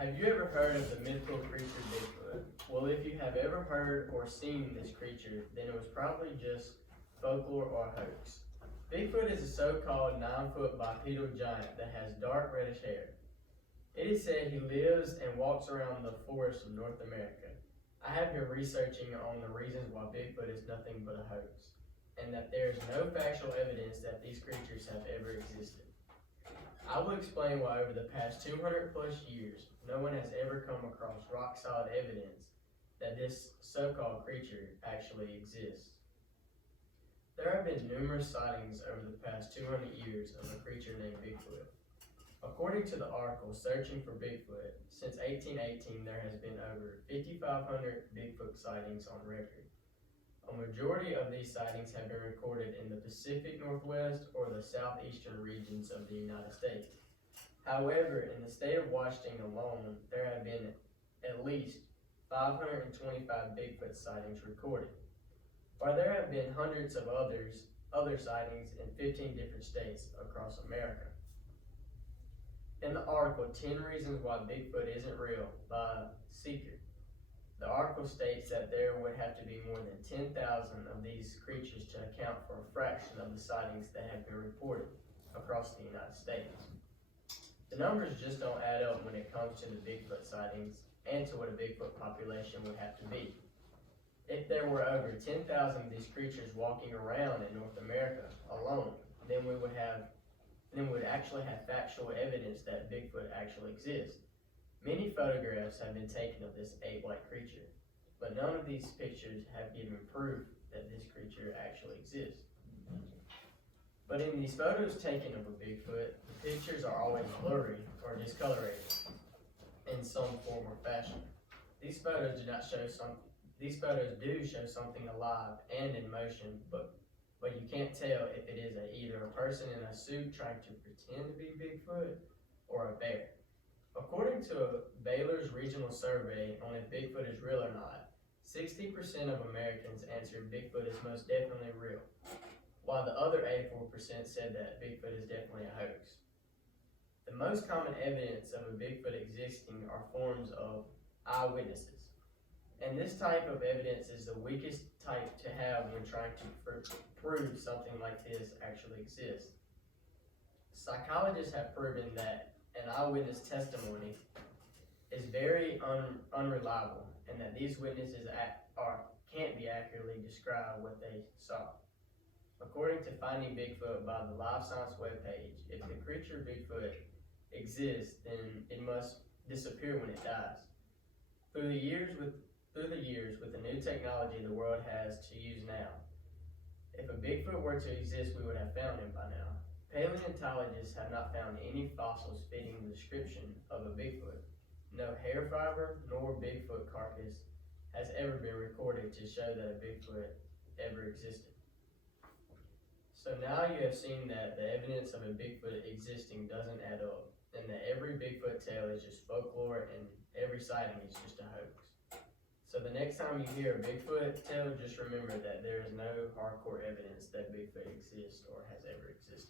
Have you ever heard of the mythical creature Bigfoot? Well, if you have ever heard or seen this creature, then it was probably just folklore or a hoax. Bigfoot is a so-called 9-foot bipedal giant that has dark reddish hair. It is said he lives and walks around the forests of North America. I have been researching on the reasons why Bigfoot is nothing but a hoax, and that there is no factual evidence that these creatures have ever existed. I will explain why over the past 200 plus years, no one has ever come across rock solid evidence that this so-called creature actually exists. There have been numerous sightings over the past 200 years of a creature named Bigfoot. According to the article Searching for Bigfoot, since 1818 there has been over 5,500 Bigfoot sightings on record. A majority of these sightings have been recorded in the Pacific Northwest or the southeastern regions of the United States. However, in the state of Washington alone, there have been at least 525 Bigfoot sightings recorded, while there have been hundreds of other sightings in 15 different states across America. In the article, 10 Reasons Why Bigfoot Isn't Real by Seeker, the article states that there would have to be more than 10,000 of these creatures to account for a fraction of the sightings that have been reported across the United States. The numbers just don't add up when it comes to the Bigfoot sightings and to what a Bigfoot population would have to be. If there were over 10,000 of these creatures walking around in North America alone, then we would actually have factual evidence that Bigfoot actually exists. Many photographs have been taken of this ape-like creature, but none of these pictures have given proof that this creature actually exists. But in these photos taken of a Bigfoot, the pictures are always blurry or discolorated in some form or fashion. These photos do show something alive and in motion, but you can't tell if it is either a person in a suit trying to pretend to be Bigfoot or a bear. According to Baylor's regional survey on if Bigfoot is real or not, 60% of Americans answered Bigfoot is most definitely real, while the other 84% said that Bigfoot is definitely a hoax. The most common evidence of a Bigfoot existing are forms of eyewitnesses, and this type of evidence is the weakest type to have when trying to prove something like this actually exists. Psychologists have proven that an eyewitness testimony is very unreliable, and that these witnesses can't be accurately describe what they saw. According to Finding Bigfoot by the Live Science webpage, if the creature Bigfoot exists, then it must disappear when it dies. Through the years, with the new technology the world has to use now, if a Bigfoot were to exist, we would have found him by now. Paleontologists have not found any fossils fitting the description of a Bigfoot. No hair fiber nor Bigfoot carcass has ever been recorded to show that a Bigfoot ever existed. So now you have seen that the evidence of a Bigfoot existing doesn't add up, and that every Bigfoot tale is just folklore and every sighting is just a hoax. So the next time you hear a Bigfoot tale, just remember that there is no hardcore evidence that Bigfoot exists or has ever existed.